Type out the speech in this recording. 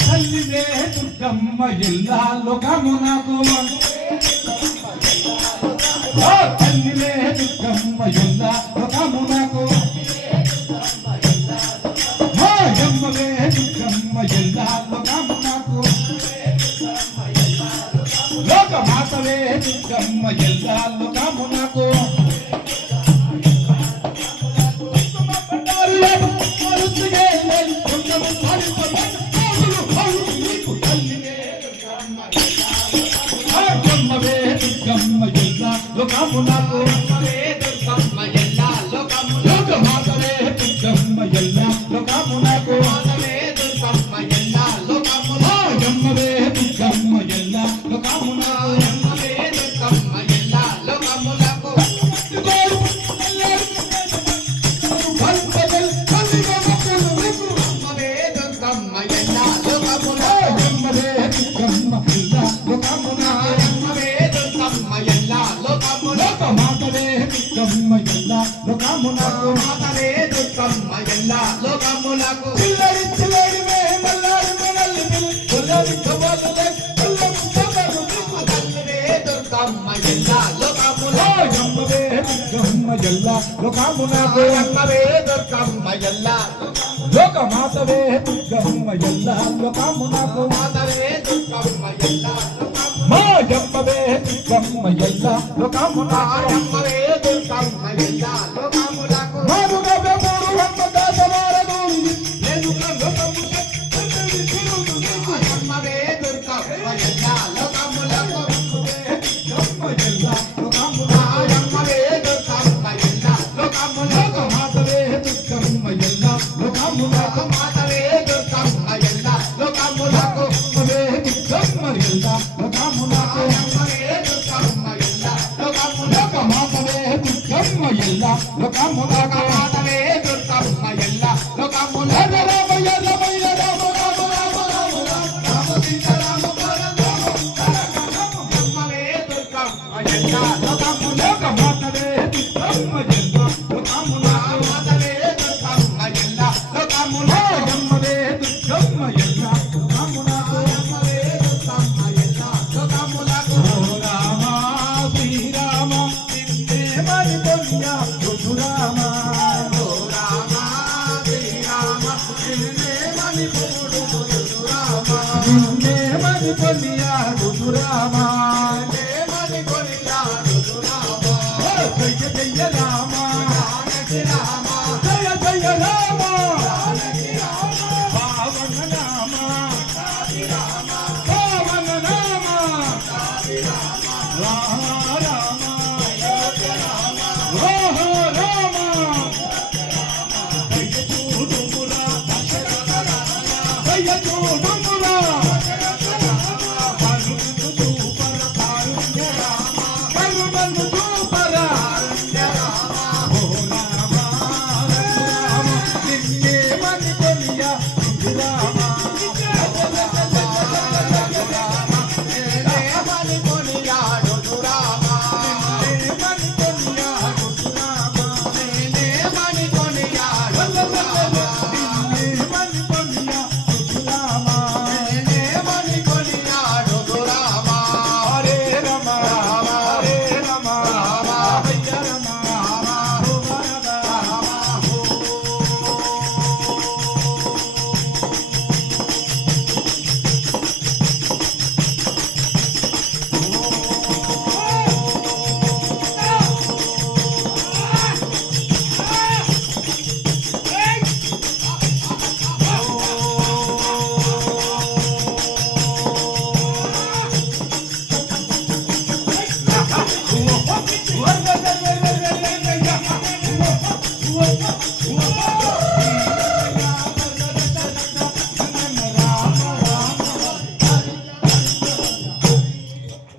తల్లివే దుర్గమ్మ ఎల్లాలో కమునకు తల్లివే దుర్గమ్మ ఎల్లాలో కమునకు యమ్మవే దుర్గమ్మ ఎల్లాలో కమునకు లోకమాతవే దుర్గమ్మ ఎల్లాలో కమునకు లోకమునకు దుర్గమ్మ ఎల్లా లోకమునకు లోకమాతవే దుర్గమ్మ ఎల్లా లోకమునకు దుర్గమ్మ ఎల్లా లోకమునకు యమ్మవే దుర్గమ్మ ఎల్లా లోకమునకు దుర్గమ్మ ఎల్లా లోకమునకు దుర్గమ్మ ఎల్లా లోకమునకు యమ్మవే దుర్గమ్మ ఎల్లా లోకమునకు లోకమాతవే దుర్గమ్మ ఎల్లా లోకమునకు మాతవే దుర్గమ్మ ఎల్లా లోకమునకు చిల్లరి చిల్లరివే మల్లారి మనల్లి కొల్లరి కబాలలే కొల్లము సబరు తల్లివే దుర్గమ్మ ఎల్లా లోకమునకు యమ్మవే దుర్గమ్మ ఎల్లా లోకమునకు అమ్మవే దుర్గమ్మ ఎల్లా లోకమాతవే దుర్గమ్మ ఎల్లా లోకమునకు మాతవే దుర్గమ్మ ఎల్లా మా యమ్మవే దుర్గమ్మ ఎల్లా లోకమునకు అమ్మవే దుర్గమ్మ ఎల్లా లోకమునకు మారుగవే మూడు వంద దాసవారను అమ్మవే దుర్గమ్మ ఎల్లా లోకమునకు యమ్మ ఎల్లా లోకమునకు అమ్మవే దుర్గమ్మ ఎల్లా లోకమునకు లోకమాతవే దుర్గమ్మ ఎల్లా లోకమునకు మాతవే దుర్గమ్మ ఎల్లా లోకమునకు యమ్మవే దుర్గమ్మ ఎల్లా లోకమునకు అమ్మవే దుర్గమ్మ ఎల్లా లోకమునకు లోకమాతవే దుర్గమ్మ ఎల్లా లోకమునకు మాతవే దుర్గమ్మ ఎల్లా లోకమునకు రమయ రమయ రామ రామ రామ రామ రామ సీత రామ అమ్మవే దుర్గమ్మ ఎల్లా లోకమునకు లోకమాతవే దుర్గమ్మ ఎల్లా లోకమునకు మాతవే దుర్గమ్మ ఎల్లా లోకమునకు యమ్మవే దుర్గమ్మ ఎల్లా లోకమునకు అమ్మవే దుర్గమ్మ ఎల్లా లోకమునకు ఓ రామ శ్రీరామ నిన్నే మరి కొనియా రుధురామ ఓ రామ శ్రీరామ నిన్నే మణిపురుడు రామ నిన్నే మరి కొనియా రుధురామ నిన్నే మణికొనియాడు రామ జయ జయ రామ జానకి రామ జయ జయ రామ జానకి రామ పావన నామ రాధి రామ పావన నామ రాధి రామ రామ రామ అయోధ్య రామ రోహ రామ దయ చూడుమురా దశరథ రామ జయ చూడుమురా దశరథ రామ కరుణను చూపర కారుణ్య రామ కరుణను చూపర కారుణ్య రామ ఓ రామ రామ నిన్నే మని కొనియా రామ నిన్నే మణికొనియాడు రామ నిన్నే మని కొనియా రామ నిన్నే మణికొనియాడు రామ నిన్నే మని కొనియా రామ నిన్నే మణికొనియాడు రామ హరే రమ రామ హరే రమ రామ హయ్య రమ రామ హో రామ